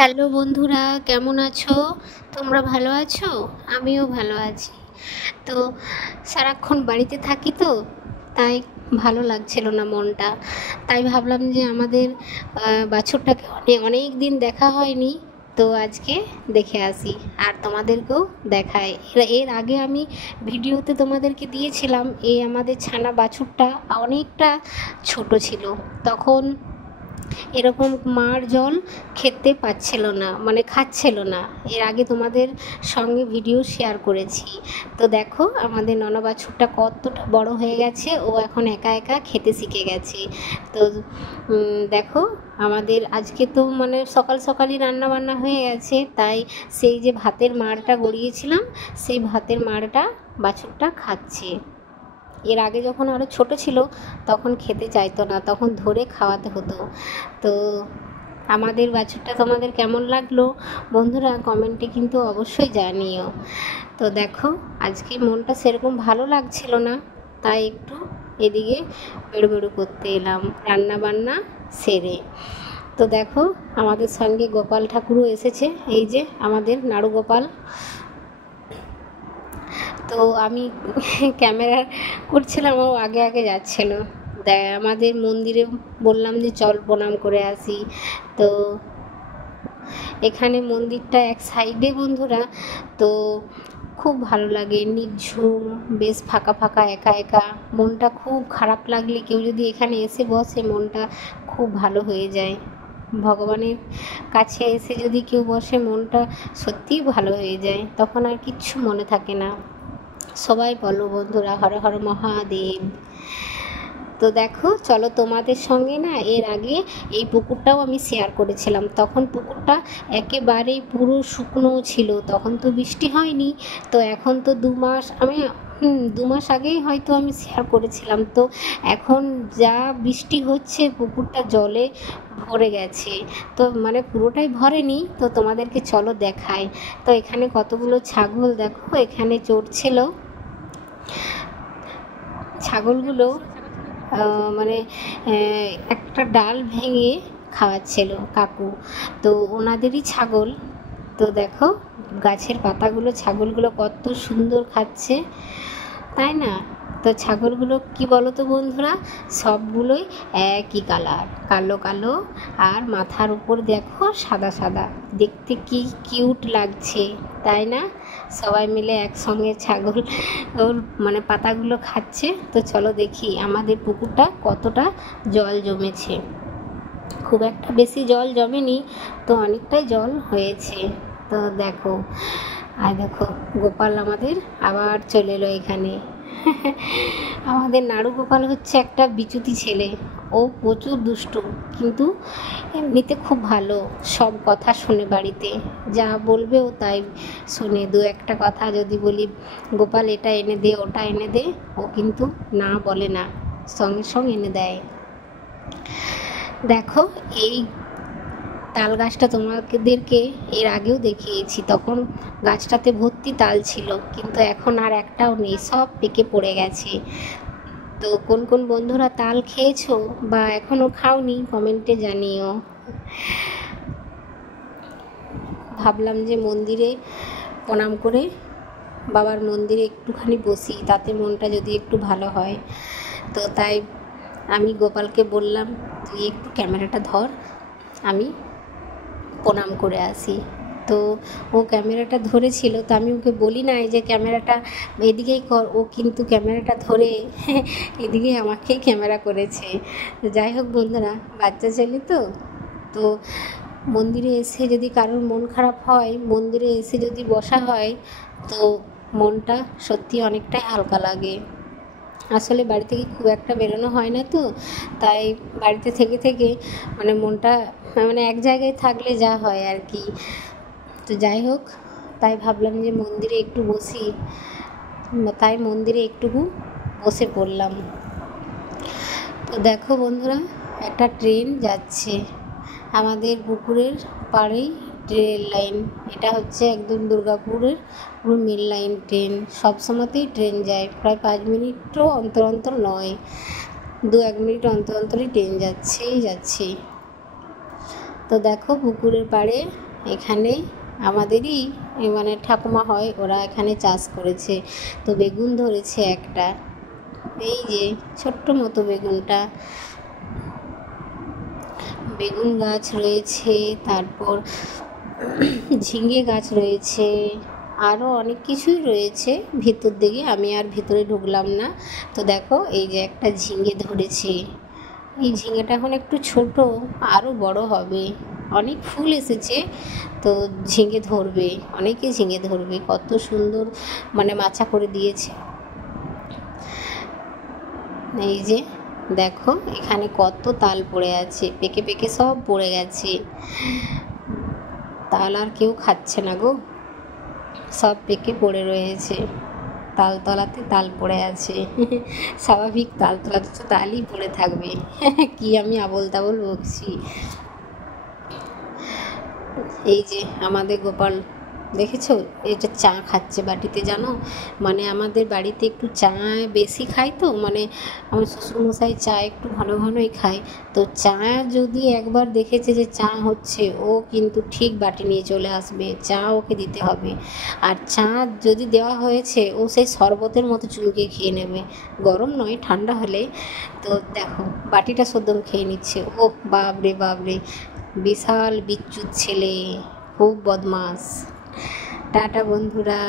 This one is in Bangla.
হ্যালো বন্ধুরা, কেমন আছো? তোমরা ভালো আছো? আমিও ভালো আছি। তো সারাক্ষণ বাড়িতে থাকি তো, তাই ভালো লাগছিল না মনটা। তাই ভাবলাম যে আমাদের বাছুরটাকে অনেক দিন দেখা হয়নি, তো আজকে দেখে আসি আর তোমাদেরকেও দেখাই। এর আগে আমি ভিডিওতে তোমাদেরকে দিয়েছিলাম এই আমাদের ছানা বাছুরটা অনেকটা ছোট ছিল তখন। এরকম মার জল খেতে পাচ্ছিল না, মানে খাচ্ছিল না। এর আগে তোমাদের সঙ্গে ভিডিও শেয়ার করেছি। তো দেখো আমাদের ননা বাছুরটা কতটা বড় হয়ে গেছে, ও এখন একা একা খেতে শিখে গেছে। তো দেখো আমাদের আজকে তো মানে সকাল সকালই রান্না বান্না হয়ে গেছে, তাই সেই যে ভাতের মাড়টা গড়িয়েছিলাম সেই ভাতের মাড়টা বাছুরটা খাচ্ছে। এর আগে যখন আরও ছোট ছিল তখন খেতে চাইতো না, তখন ধরে খাওয়াতে হতো। তো আমাদের বাছুরটা তোমাদের কেমন লাগলো বন্ধুরা কমেন্টে কিন্তু অবশ্যই জানিও। তো দেখো আজকে মনটা সেরকম ভালো লাগছিল না, তাই একটু এদিকে বেড়ু করতে এলাম রান্না বান্না সেরে। তো দেখো আমাদের সঙ্গে গোপাল ঠাকুরও এসেছে, এই যে আমাদের নাড়ু গোপাল। তো আমি ক্যামেরা করছিলাম, ও আগে আগে যাচ্ছিল। আমাদের মন্দিরে বললাম যে চল প্রণাম করে আসি। তো এখানে মন্দিরটা এক সাইডে বন্ধুরা, তো খুব ভালো লাগে, নিঝুম, বেশ ফাঁকা ফাঁকা, একা একা। মনটা খুব খারাপ লাগলে কেউ যদি এখানে এসে বসে মনটা খুব ভালো হয়ে যায়। ভগবানের কাছে এসে যদি কেউ বসে মনটা সত্যিই ভালো হয়ে যায়, তখন আর কিচ্ছু মনে থাকে না। সবাই বলো বন্ধুরা হর হর মহাদেব। তো দেখো চলো তোমাদের সঙ্গে না এর আগে এই পুকুরটাও আমি শেয়ার করেছিলাম, তখন পুকুরটা একেবারেই পুরো শুকনো ছিল, তখন তো বৃষ্টি হয়নি। তো এখন তো 2 মাস, আমি 2 মাস আগেই হয়তো আমি শেয়ার করেছিলাম। তো এখন যা বৃষ্টি হচ্ছে পুকুরটা জলে ভরে গেছে, তো মানে পুরোটাই ভরেনি। তো তোমাদেরকে চলো দেখাই। তো এখানে কতগুলো ছাগল দেখো এখানে চড়ছিল। ছাগলগুলো মানে একটা ডাল ভেঙে খাওয়াচ্ছিল কাকু, তো ওনাদেরই ছাগল। তো দেখো গাছের পাতাগুলো ছাগলগুলো কত সুন্দর খাচ্ছে, তাই না? তো ছাগলগুলো কি বলো তো বন্ধুরা, সবগুলোই একই কালার, কালো কালো, আর মাথার উপর দেখো সাদা সাদা, দেখতে কি কিউট লাগছে, তাই না? সবাই মিলে একসঙ্গে ছাগল মানে পাতাগুলো খাচ্ছে। তো চলো দেখি আমাদের পুকুরটা কতটা জল জমেছে। খুব একটা বেশি জল জমেনি, তো অনেকটাই জল হয়েছে। তো দেখো, আর দেখো গোপাল আমাদের আবার চলে এলো এখানে। আমাদের নাড়ু গোপাল হচ্ছে একটা বিচুতি ছেলে, ও প্রচুর দুষ্টু, কিন্তু এমনিতে খুব ভালো, সব কথা শুনে বাড়িতে যা বলবে ও তাই শুনে। দু একটা কথা যদি বলি গোপাল এটা এনে দে ওটা এনে দে, ও কিন্তু না বলে না, সঙ্গে সঙ্গে এনে দেয়। দেখো এই তাল গাছটা তোমাদেরকে এর আগেও দেখিয়েছি, তখন গাছটাতে ভর্তি তাল ছিল, কিন্তু এখন আর একটাও নেই, সব পেকে পড়ে গেছে। তো কোন কোন বন্ধুরা তাল খেয়েছো বা এখনও খাওনি কমেন্টে জানিও। ভাবলাম যে মন্দিরে প্রণাম করে বাবার মন্দিরে একটুখানি বসি, তাতে মনটা যদি একটু ভালো হয়। তো তাই আমি গোপালকে বললাম তুই একটু ক্যামেরাটা ধর, আমি প্রণাম করে আসি। তো ও ক্যামেরাটা ধরেছিল, তো আমি ওকে বলি না এই যে ক্যামেরাটা এদিকেই কর, ও কিন্তু ক্যামেরাটা ধরে এদিকে আমাকেই ক্যামেরা করেছে। যাই হোক বন্ধুরা, বাচ্চা ছেলে তো, তো মন্দিরে এসে যদি কারোর মন খারাপ হয়, মন্দিরে এসে যদি বসা হয়, তো মনটা সত্যি অনেকটাই হালকা লাগে। আসলে বাড়ি থেকে খুব একটা বেরোনো হয় না, তো তাই বাড়িতে থেকে থেকে মানে মনটা মানে এক জায়গায় থাকলে যা হয় আর কি। তো যাই হোক, তাই ভাবলাম যে মন্দিরে একটু বসি, তাই মন্দিরে একটুকু বসে পড়লাম। তো দেখো বন্ধুরা, একটা ট্রেন যাচ্ছে আমাদের পুকুরের পাড়েই, ট্রেন লাইন, এটা হচ্ছে একদম দুর্গাপুরের পুরো মেন লাইন ট্রেন। সবসময়তেই ট্রেন যায়, প্রায় 5 মিনিটও অন্তর অন্তর নয়, 2-1 মিনিট অন্তর অন্তরই ট্রেন যাচ্ছেই যাচ্ছে। তো দেখো পুকুরের পাড়ে এখানে আমাদেরই মানে ঠাকুমা হয়, ওরা এখানে চাষ করেছে। তো বেগুন ধরেছে একটা, এই যে ছোট্ট মতো বেগুনটা, বেগুন গাছ রয়েছে, তারপর ঝিঙে গাছ রয়েছে, আরও অনেক কিছুই রয়েছে ভিতর দিকে, আমি আর ভিতরে ঢুকলাম না। তো দেখো এই যে একটা ঝিঙে ধরেছে, এই ঝিঙেটা এখন একটু ছোট, আরও বড় হবে, অনেক ফুল এসেছে, তো ঝিঙে ধরবে, অনেকে ঝিঙে ধরবে, কত সুন্দর মানে মাচা করে দিয়েছে। এই যে দেখো এখানে কত তাল পড়ে আছে, পেকে পেকে সব পড়ে গেছে, তাল আর কেউ খাচ্ছে না গো, সব পেকে পড়ে রয়েছে, তালতলাতে তাল পড়ে আছে। স্বাভাবিক, তালতলাতে তো তালই পড়ে থাকবে। কি আমি আবোল তাবোল বকছি। এই যে আমাদের গোপাল, দেখেছো এটা চা খাচ্ছে বাটিতে, জানো মানে আমাদের বাড়িতে একটু চা বেশি খাই, তো মানে আমার শ্বশুরমশাই চা একটু ঘন ঘনই খায়, তো চা যদি একবার দেখেছে যে চা হচ্ছে, ও কিন্তু ঠিক বাটি নিয়ে চলে আসবে, চা ওকে দিতে হবে। আর চা যদি দেওয়া হয়েছে, ও সেই শরবতের মতো চুলকে খেয়ে নেবে, গরম নয় ঠান্ডা হলে। তো দেখো বাটিটা সদ্যম খেয়ে নিচ্ছে, ও বাবরে বাবরে, বিশাল বিচ্যুত ছেলে, খুব বদমাস। টাটা বন্ধুরা।